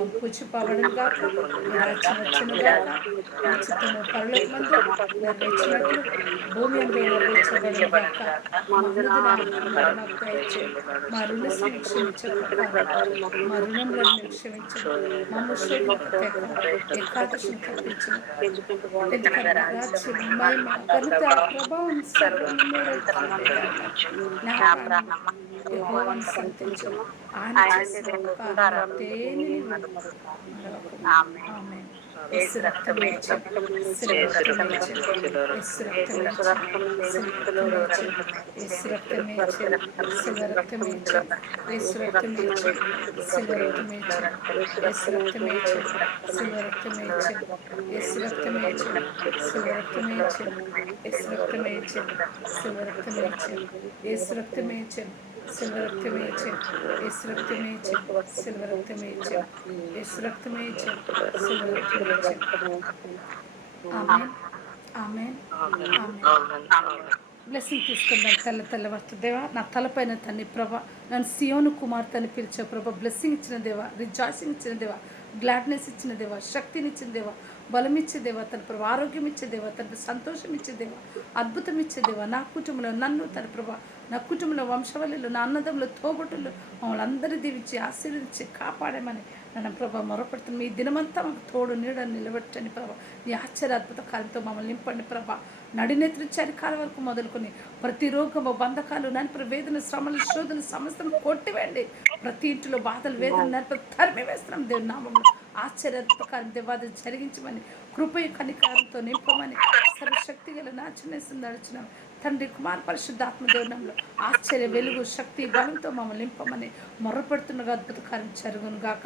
పూచిపబడును గాక, నీ రాజ్యం వచ్చును గాక, నీ చిత్తము పరలోకమందు నెరవేర్చినట్లు భూమి అందు నెరవేర్చబడును గాక. మా అనుదిన ఆహారము మాకు దయచేయండి. మా రుణస్థులను క్షమించే ప్రకారం మా రుణములను క్షమించండి. మమ్ము శోధనకు తెక ఏకాదశిని తప్పించను. ఎందుకంటే రాజ్యం మహిమ ఘనత ప్రభావం సర్వము మీరే. నా ప్రాణం యెహోవాను స్తుతించుము. ఆయన చేసిన ఉపకారములు దేనిని మరొకము. ఆమేన్. యేసు రక్తమే యేసు రక్తమే యేసు రక్తమే యేసు రక్తమే యేసు రక్తమే యేసు రక్తమే యేసు రక్తమే యేసు రక్తమే యేసు రక్తమే యేసు రక్తమే యేసు రక్తమే యేసు రక్తమే యేసు రక్తమే సిల్వ రక్తమే యేసు రక్తమే సిల్వ రక్తమే యేసు రక్తమే సిల్వ రక్తమే. ఆమేన్ ఆమేన్ ఆమేన్. బ్లెస్సింగ్ తీసుకుందాం. తెల్ల వస్తు దేవా, నా తలపైన తన్ని ప్రభా, నన్ను సియోను కుమార్తె అని పిలిచే ప్రభా, బ్లెస్సింగ్ ఇచ్చిన దేవా, రిజాయిసింగ్ ఇచ్చిన దేవా, గ్లాడ్నెస్ ఇచ్చిన దేవా, శక్తిని ఇచ్చిన దేవా, బలం ఇచ్చే దేవా, తన ప్రభా ఆరోగ్యం ఇచ్చే దేవా, తన సంతోషం ఇచ్చే దేవా, అద్భుతం ఇచ్చే దేవా, నా కుటుంబంలో నన్ను తన ప్రభా, నా కుటుంబంలో వంశవల్లిలో నా అన్నదమ్ములు తోబుట్టులు మమ్మల్ని అందరూ దీవించి ఆశీర్వదించి కాపాడమని నన్ను ప్రభా మొరపెడుతుంది. మీ దినమంతా మాకు తోడు నీడని నిలబెట్టండి ప్రభా. నీ ఆశ్చర్య అద్భుత కాలంతో మమ్మల్ని నింపండి ప్రభా. నడినేత్రి నుంచి అరికాల వరకు మొదలుకొని ప్రతి రోగము బంధకాలు నన్ను వేదన శ్రమలు శోధన సమస్తం కొట్టివేయండి. ప్రతి ఇంటిలో బాధలు వేదన నన్ను తరిమి వేస్తున్నాం. దేవుని నామంలో ఆశ్చర్య ప్రకారం దేవాది జరిగించమని కృపయ కనికారంతో నింపమని సర్వశక్తి గల నాచనేసి నడిచినాం తండ్రి కుమార్ పరిశుద్ధాత్మ దేవునంలో ఆశ్చర్య వెలుగు శక్తి బలంతో మమ్మల్ని నింపమని మొర్రపెడుతున్నగా అద్భుత కార్యం జరుగును గాక.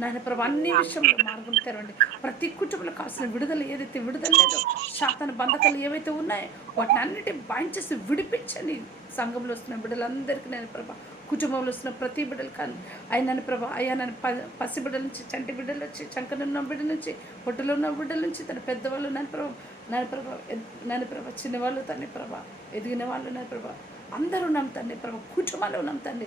నాయన ప్రభు అన్ని విషయంలో మార్గం తెరవండి. ప్రతి కుటుంబంలో కావాల్సిన విడుదల ఏదైతే విడుదల లేదో, శాతాన బంధకాలు ఏవైతే ఉన్నాయో వాటిని అన్నిటి బాండ్ చేసి విడిపించండి. సంఘంలో వస్తున్న బిడ్డలందరికీ నేను ప్రభా, కుటుంబంలో వస్తున్న ప్రతి బిడ్డలు కానీ అయినని ప్రభా, అయ్యా నన్ను పసి బిడ్డల నుంచి, చంటి బిడ్డల నుంచి, చంకనున్న బిడ్డల నుంచి, పొట్టులో ఉన్న బిడ్డల నుంచి, తన పెద్దవాళ్ళు నాన్న ప్రభా చిన్నవాళ్ళు తండ్రి ప్రభా, ఎదిగిన వాళ్ళు నాన్న ప్రభా అందరూ ఉన్నాం తండ్రి ప్రభా, కుటుంబాలు ఉన్నాం తండ్రి.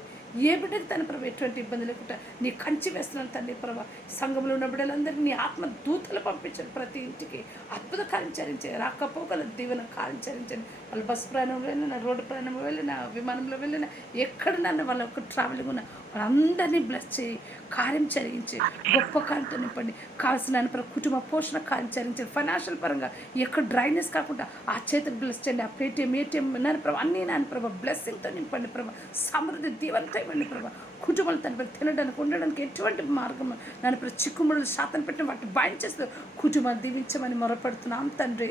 ఏ బిడ్డకి తన ప్రభా ఎటువంటి ఇబ్బంది లేకుండా నీ కంచి వేస్తున్నాను తండ్రి ప్రభా. సంఘంలో ఉన్న బిడ్డలందరికీ నీ ఆత్మ దూతలు పంపించండి. ప్రతి ఇంటికి అద్భుత కార్యం చరించండి. రాకపోకల దీవెన కార్యం చరించండి. వాళ్ళు బస్సు ప్రయాణంలో వెళ్ళినా, రోడ్డు ప్రయాణంలో వెళ్ళినా, విమానంలో వెళ్ళినా, ఎక్కడ నన్ను వాళ్ళ ఒక ట్రావెలింగ్ ఉన్న వాళ్ళందరినీ బ్లెస్ చేయి, కార్యం చరించి గొప్ప కార్యంతో నింపండి. కావాల్సిన కుటుంబ పోషణ కార్యం చరించండి. ఫైనాన్షియల్ పరంగా ఎక్కడ డ్రైనెస్ కాకుండా ఆ చేతిని బ్లెస్ చేయండి. ఆ పేటీఎం నాన్న ప్రభా అన్నీ నాన్న ప్రభా బ్లెస్సింగ్తో నింపండి ప్రభా. సమృద్ధి దీవెనతో ఇవ్వండి ప్రభా. కుటుంబాలు తన తినడానికి ఉండడానికి ఎటువంటి మార్గం నన్ను చిక్కుముడులు శాతం పెట్టిన వాటిని బాయిన్ చేస్తూ కుటుంబాన్ని దీవించమని మొరపెడుతున్నాం తండ్రి.